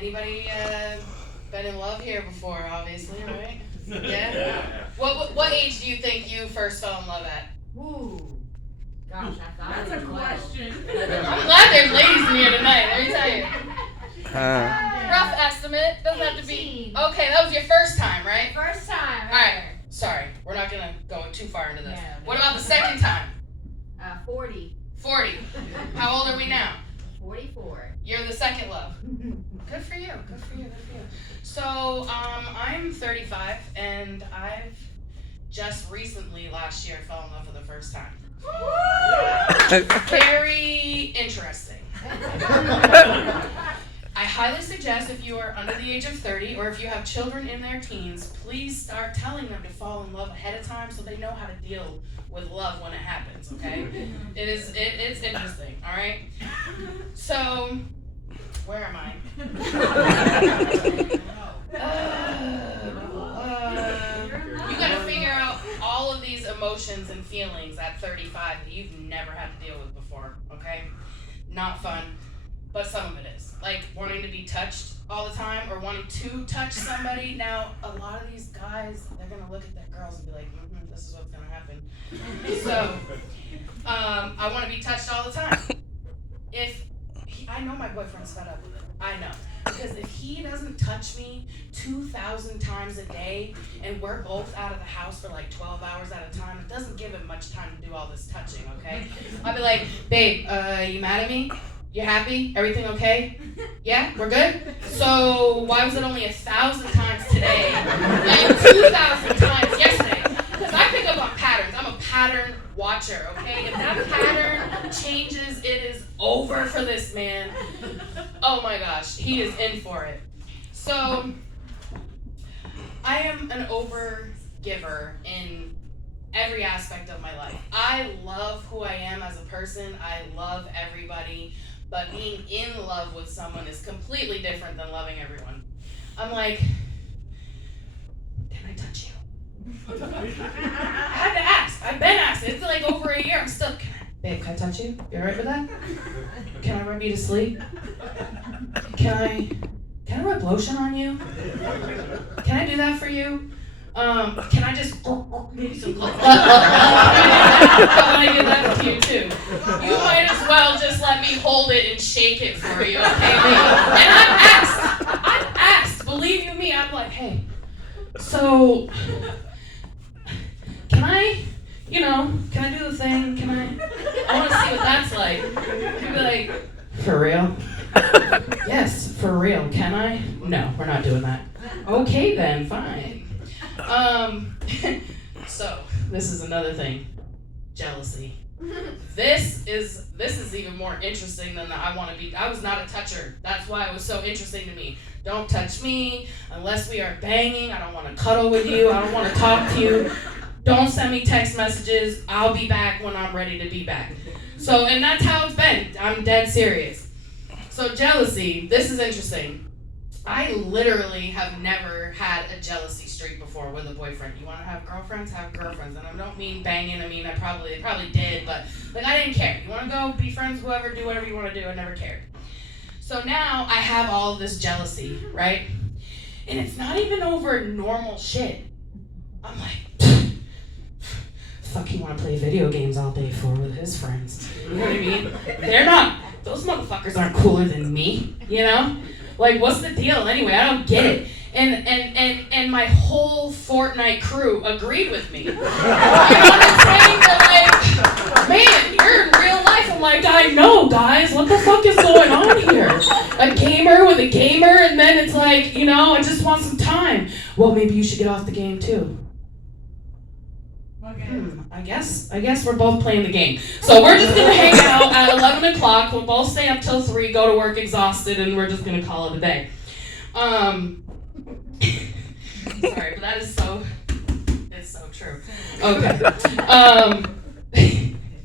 Anybody been in love here before? Obviously, right? Yeah. What age do you think you first fell in love at? Ooh. Gosh, I thought That's a question. I'm glad there's ladies in here tonight. Let me tell you. Uh, Rough estimate. Doesn't have to be. 18. Okay, that was your first time, right? First time. All right. Sorry, we're not gonna go too far into this. Yeah. What about the second time? 40. 40. How old are we now? 44. You're the second love. Good for you. Good for you. Good for you. So, I'm 35, and I've just recently, last year, fell in love for the first time. Very interesting. I highly suggest if you are under the age of 30 or if you have children in their teens, please start telling them to fall in love ahead of time so they know how to deal with love when it happens, okay? It's interesting, all right? So, where am I? You gotta figure out all of these emotions and feelings at 35 that you've never had to deal with before, okay? Not fun, but some of it is. Like wanting to be touched all the time or wanting to touch somebody. Now, a lot of these guys, they're gonna look at their girls and be like, this is what's gonna happen. So, I wanna be touched all the time. I know my boyfriend's fed up with it. I know. Because if he doesn't touch me 2,000 times a day and we're both out of the house for like 12 hours at a time, it doesn't give him much time to do all this touching, okay? I'll be like, babe, you mad at me? You happy? Everything okay? Yeah? We're good? So why was it only 1,000 times today and 2,000 times yesterday? Because I pick up on patterns. I'm a pattern watcher, okay? If that pattern changes, it is over for this man. Oh my gosh, he is in for it. So, I am an over-giver in every aspect of my life. I love who I am as a person. I love everybody. But being in love with someone is completely different than loving everyone. I'm like, can I touch you? I had to ask. I've been asked. It's like over a year. I'm still, babe, can I touch you? You alright with that? Can I rub you to sleep? Can I rub lotion on you? Can I do that for you? Can I just give you some blood? I do that for you too. You might as well just let me hold it and shake it for you, okay? And I've asked. Believe you me, I'm like, hey, so can I do the thing? I want to see what that's like. You'd be like, for real? Yes, for real. Can I? No, we're not doing that. Okay then, fine. So this is another thing. Jealousy. This is even more interesting than the I was not a toucher. That's why it was so interesting to me. Don't touch me unless we are banging. I don't want to cuddle with you. I don't want to talk to you. Don't send me text messages. I'll be back when I'm ready to be back. So, and that's how it's been. I'm dead serious. So jealousy, this is interesting. I literally have never had a jealousy streak before with a boyfriend. You want to have girlfriends? Have girlfriends. And I don't mean banging. I mean, I probably did, but like I didn't care. You want to go be friends, whoever, do whatever you want to do. I never cared. So now I have all of this jealousy, right? And it's not even over normal shit. I'm like, fuck, he want to play video games all day for with his friends. You know what I mean? Those motherfuckers aren't cooler than me, you know? Like, what's the deal anyway? I don't get it. And my whole Fortnite crew agreed with me. You know what I'm saying? They're like, man, you're in real life. I'm like, I know, guys. What the fuck is going on here? A gamer with a gamer, and then it's like, I just want some time. Well, maybe you should get off the game too. I guess we're both playing the game. So we're just gonna hang out at 11 o'clock. We'll both stay up till 3, go to work exhausted, and we're just gonna call it a day. Sorry, but it's so true. Okay.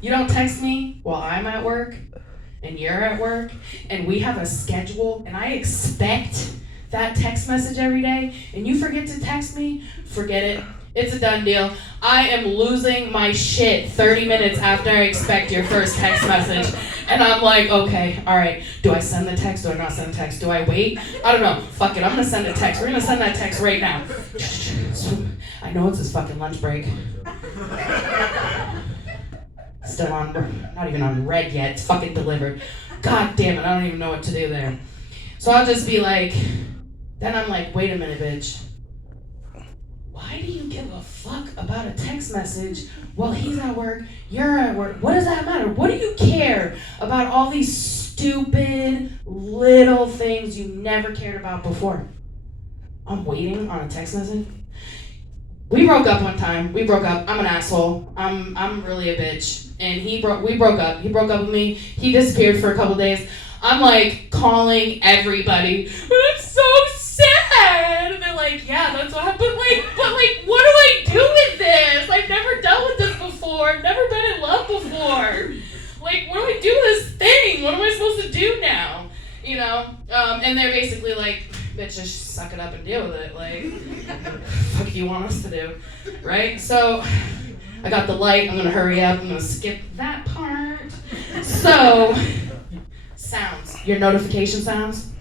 You don't text me while I'm at work, and you're at work, and we have a schedule, and I expect that text message every day, and you forget to text me, forget it. It's a done deal. I am losing my shit 30 minutes after I expect your first text message. And I'm like, okay, all right. Do I send the text? Do I not send the text? Do I wait? I don't know. Fuck it. I'm gonna send a text. We're gonna send that text right now. I know it's his fucking lunch break. Still on, not even on red yet. It's fucking delivered. God damn it. I don't even know what to do there. So I'll just be like, then I'm like, wait a minute, bitch. Why do you give a fuck about a text message while he's at work, you're at work? What does that matter? What do you care about all these stupid little things you never cared about before? I'm waiting on a text message. We broke up one time. We broke up. I'm an asshole. I'm really a bitch. And we broke up. He broke up with me. He disappeared for a couple days. I'm like calling everybody. But I'm so sad. And they're like, yeah, that's what happened. But what do I do with this? I've never dealt with this before. I've never been in love before. Like, what do I do with this thing? What am I supposed to do now? You know? And they're basically like, bitch, just suck it up and deal with it. Like, what the fuck do you want us to do? Right? So, I got the light. I'm gonna hurry up. I'm gonna skip that part. So, sounds. Your notification sounds.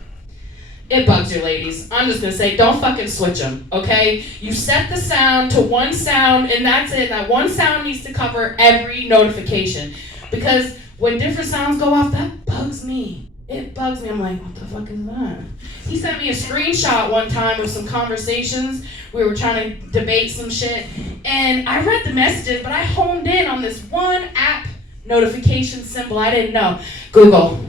It bugs you, ladies. I'm just gonna say, don't fucking switch them, okay? You set the sound to one sound, and that's it. That one sound needs to cover every notification. Because when different sounds go off, that bugs me. It bugs me. I'm like, what the fuck is that? He sent me a screenshot one time of some conversations. We were trying to debate some shit. And I read the messages, but I honed in on this one app notification symbol I didn't know. Google.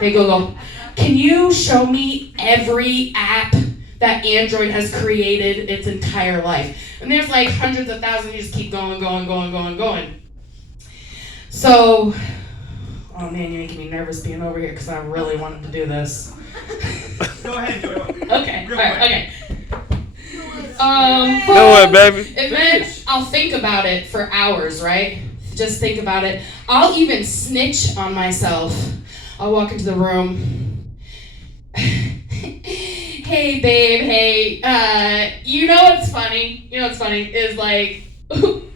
Hey, Google. Can you show me every app that Android has created its entire life? And there's like hundreds of thousands. You just keep going. So... oh man, you're making me nervous being over here because I really wanted to do this. Go ahead, do it. Okay, alright, okay. Do it, baby. And then I'll think about it for hours, right? Just think about it. I'll even snitch on myself. I'll walk into the room. Hey, babe, hey, you know what's funny? You know what's funny is like,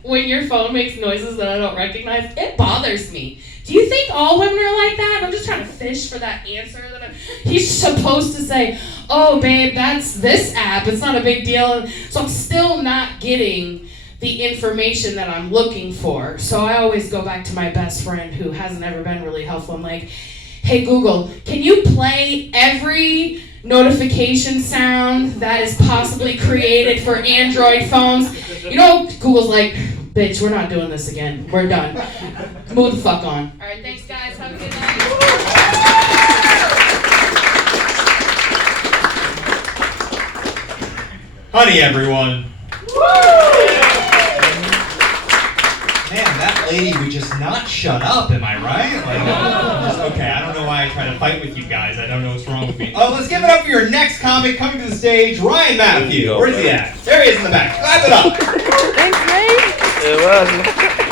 when your phone makes noises that I don't recognize, it bothers me. Do you think all women are like that? I'm just trying to fish for that answer that he's supposed to say, oh, babe, that's this app. It's not a big deal. So I'm still not getting the information that I'm looking for. So I always go back to my best friend who hasn't ever been really helpful. I'm like, hey, Google, can you play every notification sound that is possibly created for Android phones? You know, Google's like, bitch, we're not doing this again. We're done. Move the fuck on. All right, thanks, guys. Have a good night. Honey, everyone. Man, that lady would just not shut up, am I right? Like, okay, I don't know why I try to fight with you guys. I don't know what's wrong with me. Oh, let's give it up for your next comic coming to the stage, Ryan Matthew. Where's he at? There he is in the back. Clap it up. Thanks, mate. It was.